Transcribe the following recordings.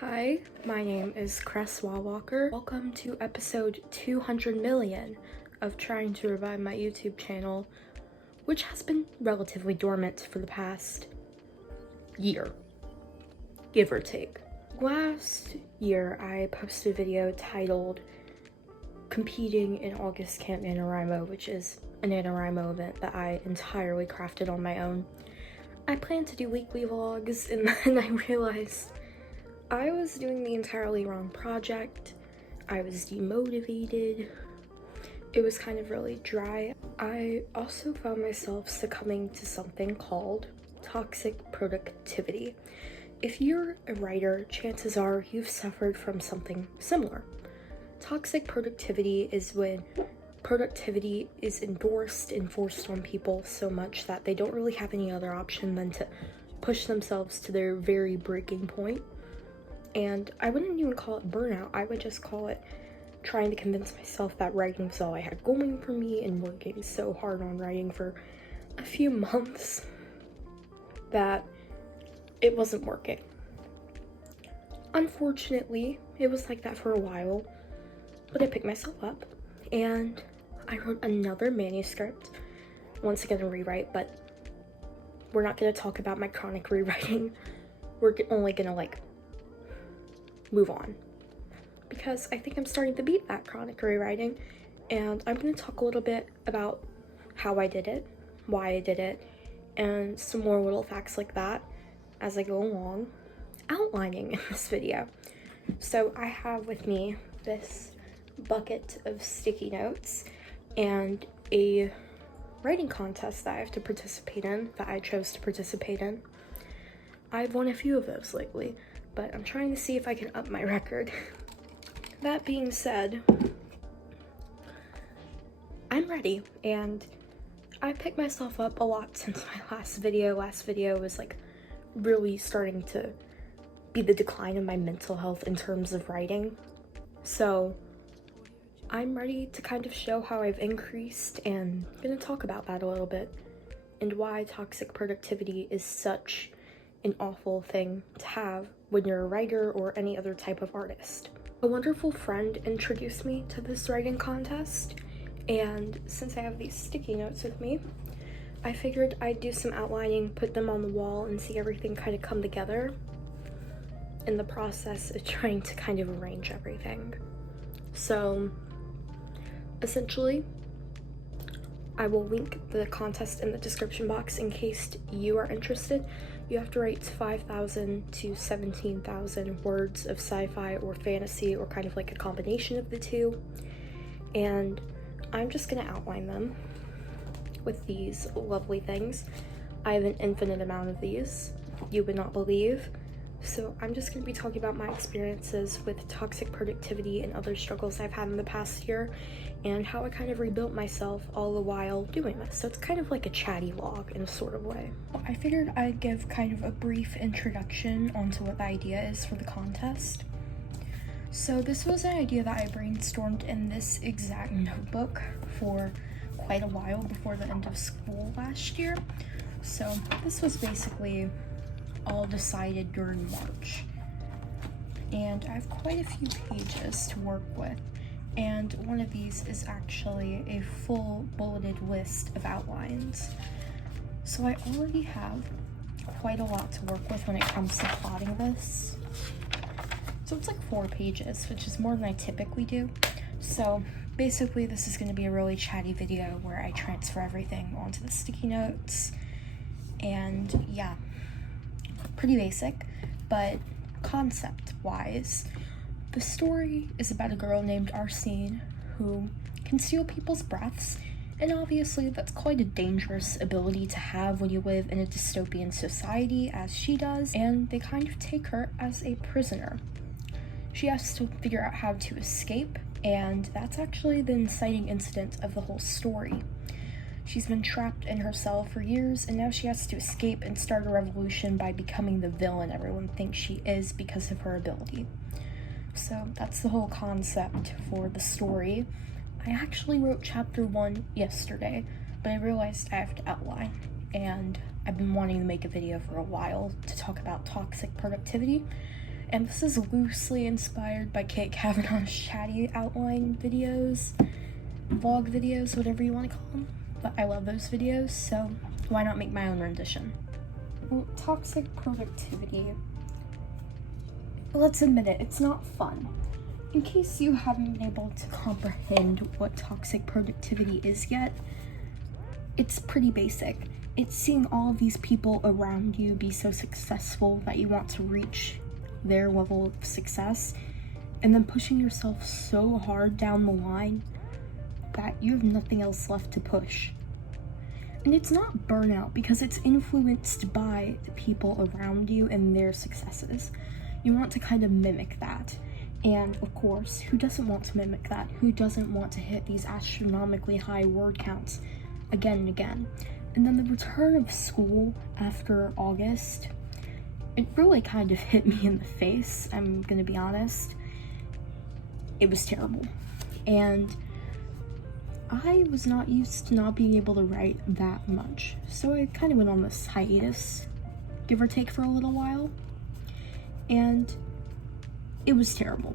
Hi, my name is Cress Wallwalker. Welcome to episode 200 million of trying to revive my YouTube channel, which has been relatively dormant for the past year, give or take. Last year, I posted a video titled Competing in August Camp NaNoWriMo, which is a NaNoWriMo event that I entirely crafted on my own. I planned to do weekly vlogs, and then I realized I was doing the entirely wrong project. I was demotivated. It was kind of really dry. I also found myself succumbing to something called toxic productivity. If you're a writer, chances are you've suffered from something similar. Toxic productivity is when productivity is enforced on people so much that they don't really have any other option than to push themselves to their very breaking point. And I wouldn't even call it burnout. I would just call it trying to convince myself that writing was all I had going for me and working so hard on writing for a few months that it wasn't working. Unfortunately, it was like that for a while, but I picked myself up and I wrote another manuscript, once again a rewrite, but we're not going to talk about my chronic rewriting. We're only going to move on, because I think I'm starting to beat that chronic rewriting, and I'm going to talk a little bit about how I did it, why I did it, and some more little facts like that as I go along, outlining in this video. So I have with me this bucket of sticky notes and a writing contest that I have to participate in, that I chose to participate in. I've won a few of those lately, but I'm trying to see if I can up my record. That being said, I'm ready, and I picked myself up a lot since my last video. Last video was really starting to be the decline of my mental health in terms of writing. So I'm ready to kind of show how I've increased, and I'm gonna talk about that a little bit and why toxic productivity is such an awful thing to have when you're a writer or any other type of artist. A wonderful friend introduced me to this writing contest, and since I have these sticky notes with me, I figured I'd do some outlining, put them on the wall, and see everything kind of come together in the process of trying to kind of arrange everything. So essentially, I will link the contest in the description box in case you are interested. You have to write 5,000 to 17,000 words of sci-fi or fantasy, or kind of like a combination of the two. And I'm just gonna outline them with these lovely things. I have an infinite amount of these, you would not believe. So I'm just going to be talking about my experiences with toxic productivity and other struggles I've had in the past year, and how I kind of rebuilt myself all the while doing this. So it's kind of like a chatty vlog in a sort of way. I figured I'd give kind of a brief introduction onto what the idea is for the contest. So this was an idea that I brainstormed in this exact notebook for quite a while before the end of school last year. So this was basically all decided during March, and I have quite a few pages to work with, and one of these is actually a full bulleted list of outlines. So I already have quite a lot to work with when it comes to plotting this. So it's 4 pages, which is more than I typically do. So basically this is going to be a really chatty video where I transfer everything onto the sticky notes, and yeah, pretty basic, but concept-wise, the story is about a girl named Arsene who can steal people's breaths, and obviously that's quite a dangerous ability to have when you live in a dystopian society, as she does, and they kind of take her as a prisoner. She has to figure out how to escape, and that's actually the inciting incident of the whole story. She's been trapped in her cell for years, and now she has to escape and start a revolution by becoming the villain everyone thinks she is because of her ability. So that's the whole concept for the story. I actually wrote chapter 1 yesterday, but I realized I have to outline, and I've been wanting to make a video for a while to talk about toxic productivity, And this is loosely inspired by Kate Kavanaugh's Chatty outline videos, vlog videos, whatever you want to call them. But I love those videos, so why not make my own rendition? Well, toxic productivity. Let's admit it, it's not fun. In case you haven't been able to comprehend what toxic productivity is yet, it's pretty basic. It's seeing all of these people around you be so successful that you want to reach their level of success, and then pushing yourself so hard down the line that you have nothing else left to push. And it's not burnout because it's influenced by the people around you and their successes. You want to kind of mimic that. And of course, who doesn't want to mimic that? Who doesn't want to hit these astronomically high word counts again and again? And then the return of school after August, it really kind of hit me in the face, I'm gonna be honest. It was terrible. And I was not used to not being able to write that much. So I kind of went on this hiatus, give or take, for a little while. And it was terrible.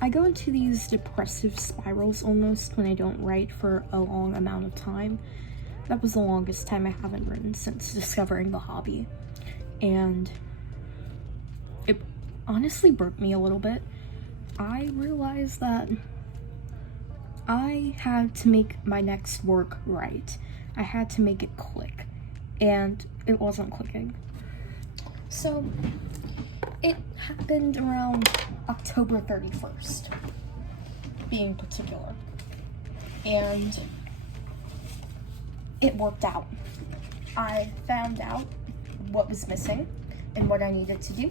I go into these depressive spirals almost when I don't write for a long amount of time. That was the longest time I haven't written since discovering the hobby. And it honestly broke me a little bit. I realized that I had to make my next work right. I had to make it click. And it wasn't clicking. So it happened around October 31st, being particular. And it worked out. I found out what was missing and what I needed to do,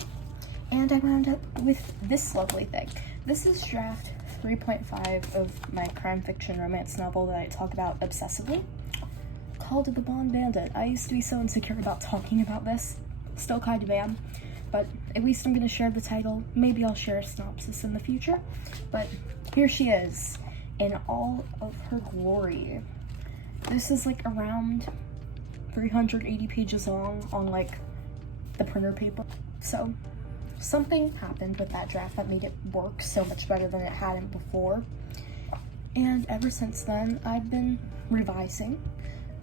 and I wound up with this lovely thing. This is draft 3.5 of my crime fiction romance novel that I talk about obsessively, called The Blonde Bandit. I used to be so insecure about talking about this, still kind of am, but at least I'm going to share the title. Maybe I'll share a synopsis in the future, but here she is in all of her glory. This is like around 380 pages long on like the printer paper. So something happened with that draft that made it work so much better than it hadn't before. And ever since then, I've been revising.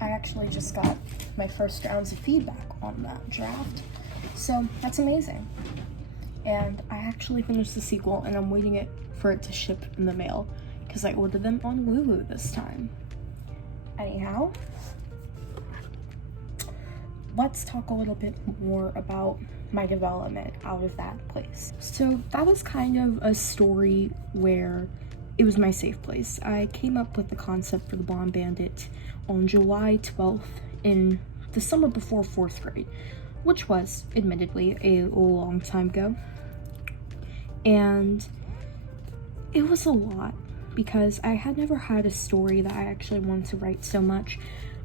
I actually just got my first rounds of feedback on that draft. So that's amazing. And I actually finished the sequel and I'm waiting for it to ship in the mail because I ordered them on Lulu this time. Anyhow, let's talk a little bit more about my development out of that place. So that was kind of a story where it was my safe place. I came up with the concept for The Blonde Bandit on July 12th in the summer before 4th grade, which was admittedly a long time ago. And it was a lot because I had never had a story that I actually wanted to write so much.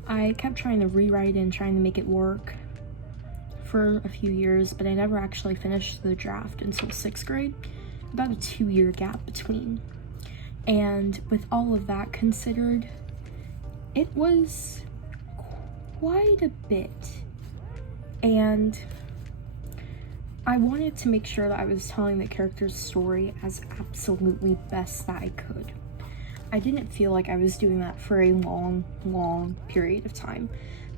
I kept trying to rewrite and trying to make it work for a few years, but I never actually finished the draft until 6th grade, about a 2-year gap between. And with all of that considered, it was quite a bit. And I wanted to make sure that I was telling the character's story as absolutely best that I could. I didn't feel like I was doing that for a long period of time,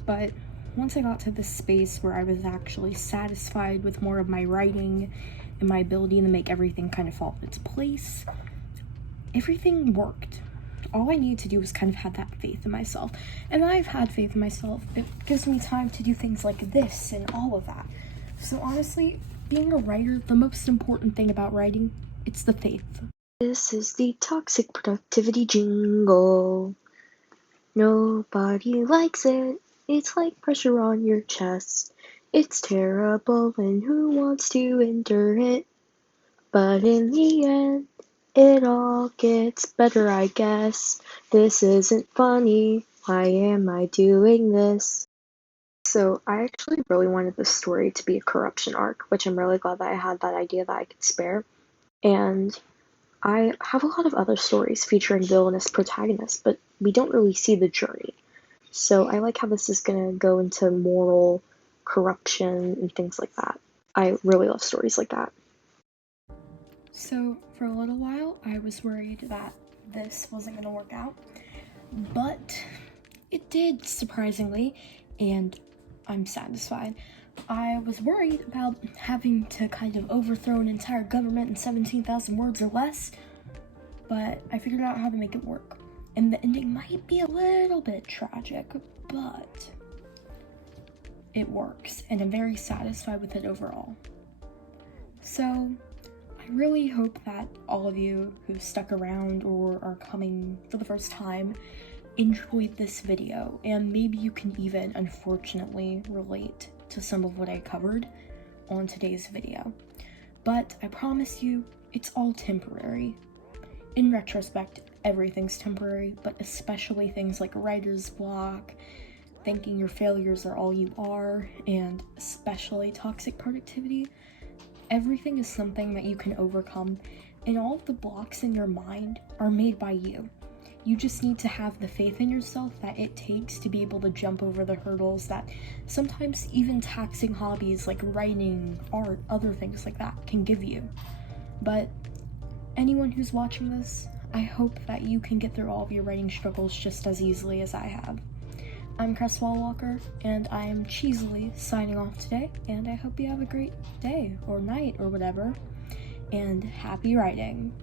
but once I got to this space where I was actually satisfied with more of my writing and my ability to make everything kind of fall into place, everything worked. All I needed to do was kind of have that faith in myself, and I've had faith in myself. It gives me time to do things like this and all of that. So honestly, being a writer, the most important thing about writing, it's the faith. This is the toxic productivity jingle. Nobody likes it. It's like pressure on your chest. It's terrible, and who wants to endure it? But in the end, it all gets better, I guess. This isn't funny. Why am I doing this? So I actually really wanted this story to be a corruption arc, which I'm really glad that I had that idea that I could spare. And I have a lot of other stories featuring villainous protagonists, but we don't really see the journey. So I like how this is going to go into moral corruption and things like that. I really love stories like that. So for a little while, I was worried that this wasn't gonna work out, but it did, surprisingly, and I'm satisfied. I was worried about having to kind of overthrow an entire government in 17,000 words or less, but I figured out how to make it work. And the ending might be a little bit tragic, but it works, and I'm very satisfied with it overall. So I really hope that all of you who stuck around or are coming for the first time enjoyed this video, and maybe you can even, unfortunately, relate to some of what I covered on today's video. But I promise you, it's all temporary. In retrospect, everything's temporary, but especially things like writer's block, thinking your failures are all you are, and especially toxic productivity. Everything is something that you can overcome, and all of the blocks in your mind are made by you. You just need to have the faith in yourself that it takes to be able to jump over the hurdles that sometimes even taxing hobbies like writing, art, other things like that can give you. But anyone who's watching this, I hope that you can get through all of your writing struggles just as easily as I have. I'm Cress Wallwalker, and I am cheesily signing off today, and I hope you have a great day, or night, or whatever, and happy writing.